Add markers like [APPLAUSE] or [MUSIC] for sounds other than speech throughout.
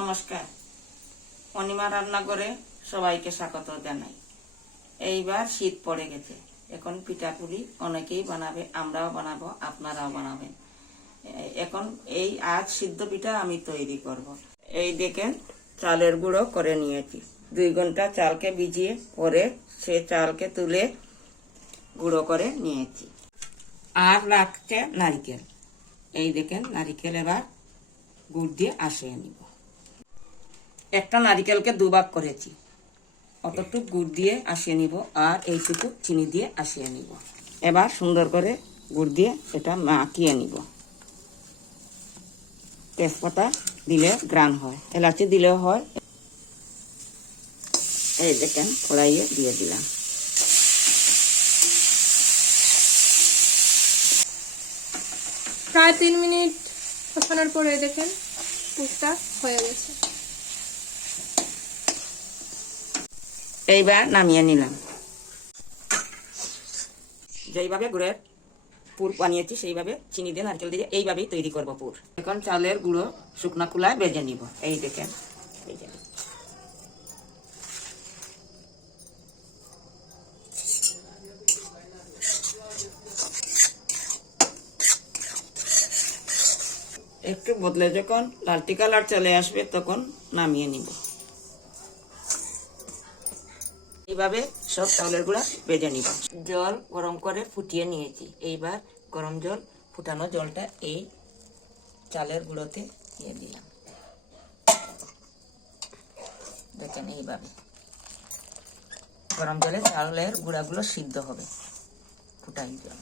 নমস্কার। অনিমা রান্না করে সবাইকে স্বাগত জানাই। এইবার শীত পড়ে গেছে। এখন পিঠাপুলি অনেকেই বানাবে, আমরাও বানাবো, আপনারাও বানাবেন। এখন এই আজ সিদ্ধ পিঠা আমি তৈরি করব। এই দেখেন, চালের গুঁড়ো করে নিয়েছি। দুই ঘণ্টা চালকে ভিজিয়ে পরে সে চালকে তুলে গুঁড়ো করে নিয়েছি। আর লাগছে নারিকেল। এই দেখেন, নারিকেল এবার গুড় দিয়ে আসিয়ে নিব। একটা নারিকেলকে দুভাগ করেছি। অতটুকু গুড় দিয়ে আসিয়ে নিব আর এইটুকু চিনি দিয়ে আসিয়ে নিব। এবার সুন্দর করে গুড় দিয়ে এটা মাখিয়ে নিব। তেজপাতা দিলে গ্রান হয়, এলাচি দিলেও হয়। এই দেখেন কড়াইয়ে দিয়ে দিলাম। প্রায় তিন মিনিট কষানোর পরে দেখেন পুরটা হয়ে গেছে। এইবার নামিয়ে নিলাম। যেইভাবে গুড়ের পুর বানিয়েছি, সেইভাবে চিনি দিয়ে নারকেল দিয়ে এইভাবেই তৈরি করব পুর। এখন চালের গুঁড়ো শুকনা কুলায় বেজে নিব। এই দেখেন, এই যে। একটু বদলে যখন লালটি কালার চলে আসবে, তখন নামিয়ে নিব। এইভাবে সব চাউলের গুঁড়া বেজে নিব। জল গরম করে ফুটিয়ে নিয়েছি। এইবার গরম জল ফুটানো জলটা এই চালের গুঁড়োতে দিয়ে দিলাম। দেখেন এইভাবে গরম জলে চাউলের গুঁড়াগুলো সিদ্ধ হবে। ফুটাই জল।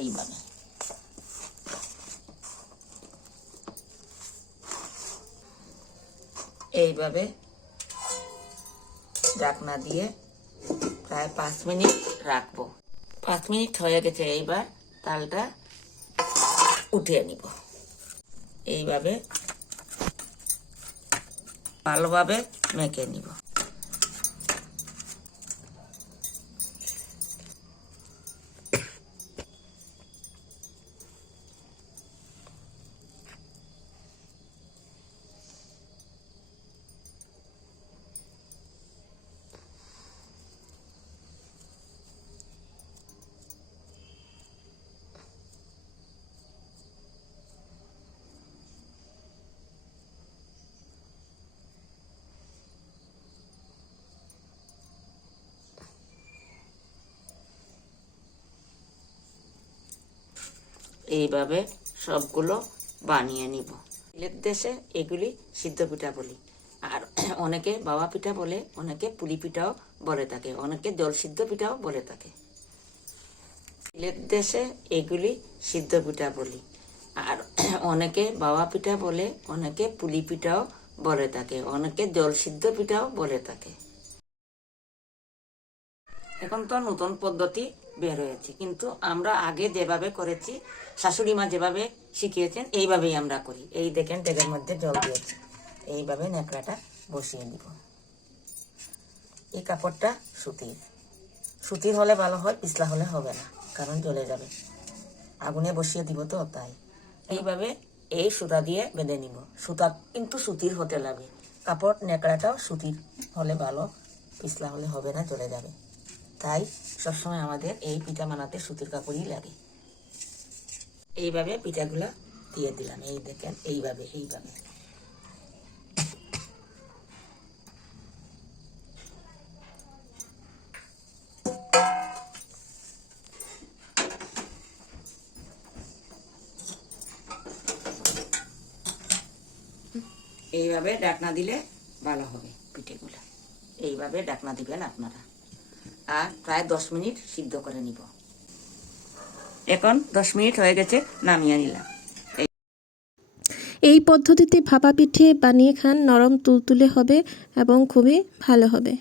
এইভাবে। এইভাবে ঢাকনা দিয়ে প্রায় পাঁচ মিনিট রাখব। পাঁচ মিনিট হয়ে গেছে, এইবার তালটা উঠিয়ে নিব। এইভাবে ভালোভাবে মেখে নিব। এইভাবে সবগুলো বানিয়ে নিব। সিলেট দেশে এগুলি সিদ্ধ পিঠা বলি। আর [CLEARS THROAT] অনেকে বাবা পিঠা বলে, অনেকে পুলি পিঠাও বলে থাকে, অনেকে জল সিদ্ধ পিঠাও বলে থাকে। সিলেট দেশে এগুলি সিদ্ধ পিঠা বলি। আর [CLEARS THROAT] অনেকে বাবা পিঠা বলে, অনেকে পুলি পিঠাও বলে থাকে, অনেকে জল সিদ্ধ পিঠাও বলে থাকে। এখন তো নতুন পদ্ধতি বের হয়েছে। কিন্তু আমরা আগে যেভাবে করেছি, শাশুড়ি মা যেভাবে শিখিয়েছেন, এইভাবেই আমরা করি। এই দেখেন ডেগের মধ্যে জল দিয়েছি। এইভাবে ন্যাকড়াটা বসিয়ে দিব। এই কাপড়টা সুতির। সুতির হলে ভালো হয়, পিছলা হলে হবে না, কারণ জ্বলে যাবে। আগুনে বসিয়ে দিব তো, তাই। এইভাবে এই সুতা দিয়ে বেঁধে নিব। সুতা কিন্তু সুতির হতে লাগে। কাপড়, ন্যাকড়াটাও সুতির হলে ভালো, পিছলা হলে হবে না, জ্বলে যাবে। তাই সবসময় আমাদের এই পিঠা বানাতে সুতির কাপড়ই লাগে। এইভাবে পিঠাগুলা দিয়ে দিলাম। এই দেখেন, এইভাবে এইভাবে। এইভাবে ডাকনা দিলে ভালো হবে পিঠেগুলো। এইভাবে ডাকনা দিবেন আপনারা। আর প্রায় দশ মিনিট সিদ্ধ করে নিব। এখন দশ মিনিট হয়ে গেছে নামিয়ে নিলাম। এই পদ্ধতিতে ভাপা পিঠে বানিয়ে খান নরম তুলতুলে হবে এবং খুবই ভালো হবে।